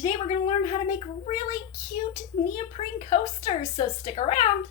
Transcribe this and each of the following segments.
Today we're going to learn how to make really cute neoprene coasters, so stick around.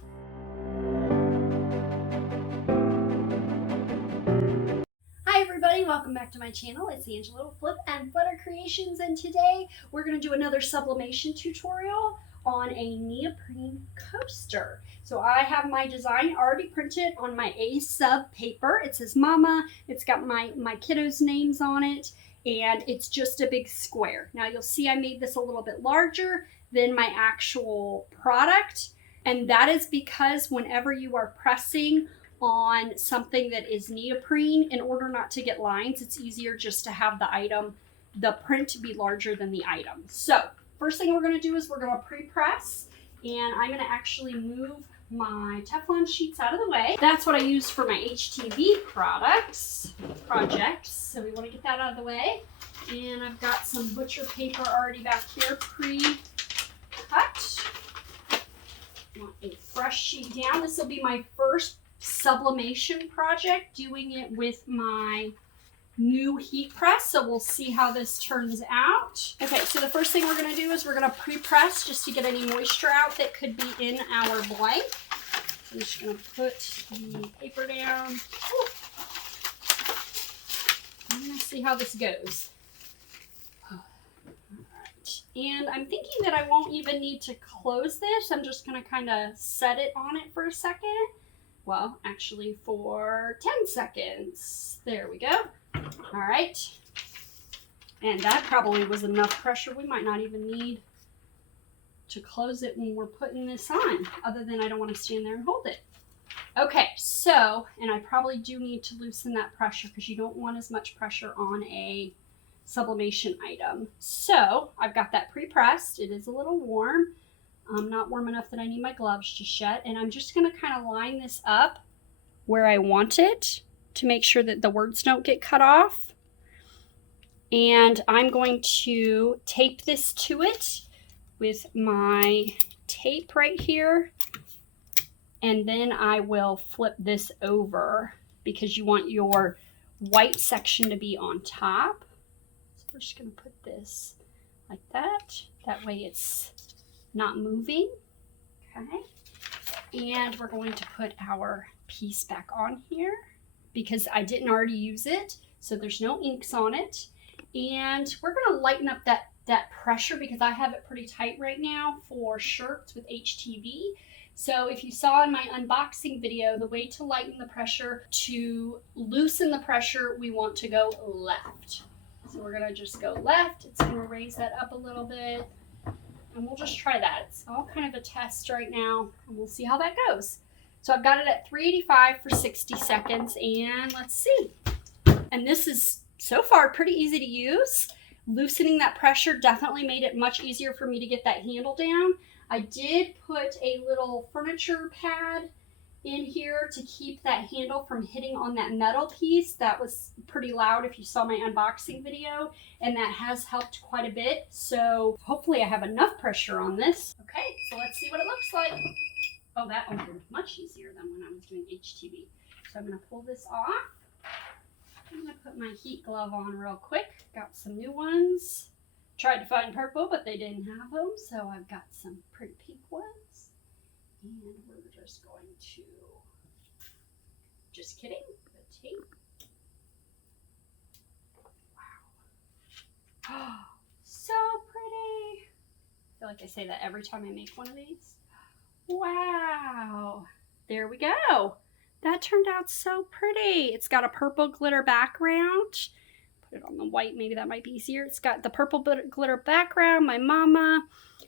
Hi everybody, welcome back to my channel. It's Angela with Flip and Flutter Creations, and today we're going to do another sublimation tutorial on a neoprene coaster. So I have my design already printed on my A-Sub paper. It says Mama, it's got my kiddos' names on it, and it's just a big square. Now you'll see I made this a little bit larger than my actual product, and that is because whenever you are pressing on something that is neoprene, in order not to get lines, it's easier just to have the print be larger than the item. So first thing we're going to do is we're going to pre-press, and I'm going to actually move my Teflon sheets out of the way. That's what I use for my HTV projects. So we want to get that out of the way. And I've got some butcher paper already back here pre-cut. I want a fresh sheet down. This will be my first sublimation project, doing it with my new heat press, so we'll see how this turns out. Okay, so the first thing we're going to do is we're going to pre-press just to get any moisture out that could be in our blank. I'm just going to put the paper down. Ooh. I'm going to see how this goes. All right, and I'm thinking that I won't even need to close this. I'm just going to kind of set it on it for a second. Well, actually for 10 seconds. There we go. All right, and that probably was enough pressure. We might not even need to close it when we're putting this on, other than I don't want to stand there and hold it. Okay, so, and I probably do need to loosen that pressure because you don't want as much pressure on a sublimation item. So I've got that pre-pressed. It is a little warm. Not warm enough that I need my gloves just yet, and I'm just going to kind of line this up where I want it to make sure that the words don't get cut off. And I'm going to tape this to it with my tape right here. And then I will flip this over because you want your white section to be on top. So we're just going to put this like that. That way it's not moving. Okay. And we're going to put our piece back on here, because I didn't already use it, so there's no inks on it. And we're going to lighten up that pressure because I have it pretty tight right now for shirts with HTV. So if you saw in my unboxing video, the way to lighten the pressure, to loosen the pressure, we want to go left. So we're going to just go left. It's going to raise that up a little bit, and we'll just try that. It's all kind of a test right now, and we'll see how that goes. So I've got it at 385 for 60 seconds, and let's see. And this is so far pretty easy to use. Loosening that pressure definitely made it much easier for me to get that handle down. I did put a little furniture pad in here to keep that handle from hitting on that metal piece. That was pretty loud if you saw my unboxing video, and that has helped quite a bit. So hopefully I have enough pressure on this. Okay, so let's see what it looks like. Oh, that opened much easier than when I was doing HTV. So I'm going to pull this off. I'm going to put my heat glove on real quick. Got some new ones. Tried to find purple, but they didn't have them. So I've got some pretty pink ones. And we're just going to, just kidding, the tape. Wow. So pretty. I feel like I say that every time I make one of these. Wow, there we go. That turned out so pretty. It's got a purple glitter background. Put it on the white, maybe that might be easier. It's got the purple glitter background, my mama,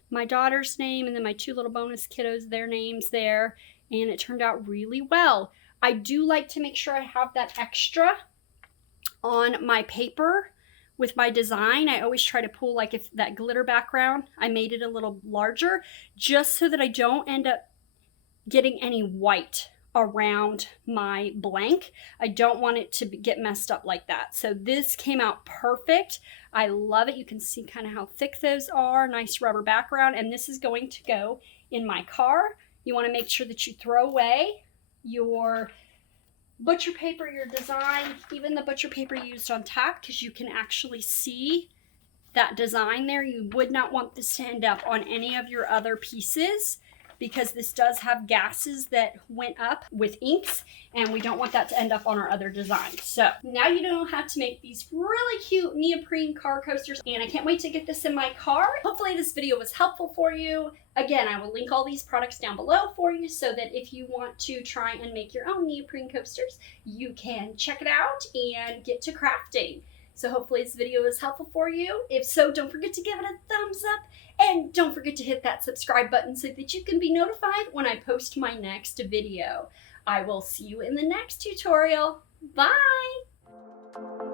my daughter's name, and then my two little bonus kiddos, their names there. And it turned out really well. I do like to make sure I have that extra on my paper with my design. I always try to pull, like if that glitter background, I made it a little larger just so that I don't end up getting any white around my blank. I don't want it to get messed up like that. So this came out perfect. I love it. You can see kind of how thick those are. Nice rubber background. And this is going to go in my car. You want to make sure that you throw away your butcher paper, your design, even the butcher paper used on top, because you can actually see that design there. You would not want this to end up on any of your other pieces because this does have gases that went up with inks, and we don't want that to end up on our other designs. So now you know how to make these really cute neoprene car coasters, and I can't wait to get this in my car. Hopefully this video was helpful for you. Again, I will link all these products down below for you so that if you want to try and make your own neoprene coasters, you can check it out and get to crafting. So hopefully this video is helpful for you. If so, don't forget to give it a thumbs up, and don't forget to hit that subscribe button so that you can be notified when I post my next video. I will see you in the next tutorial. Bye!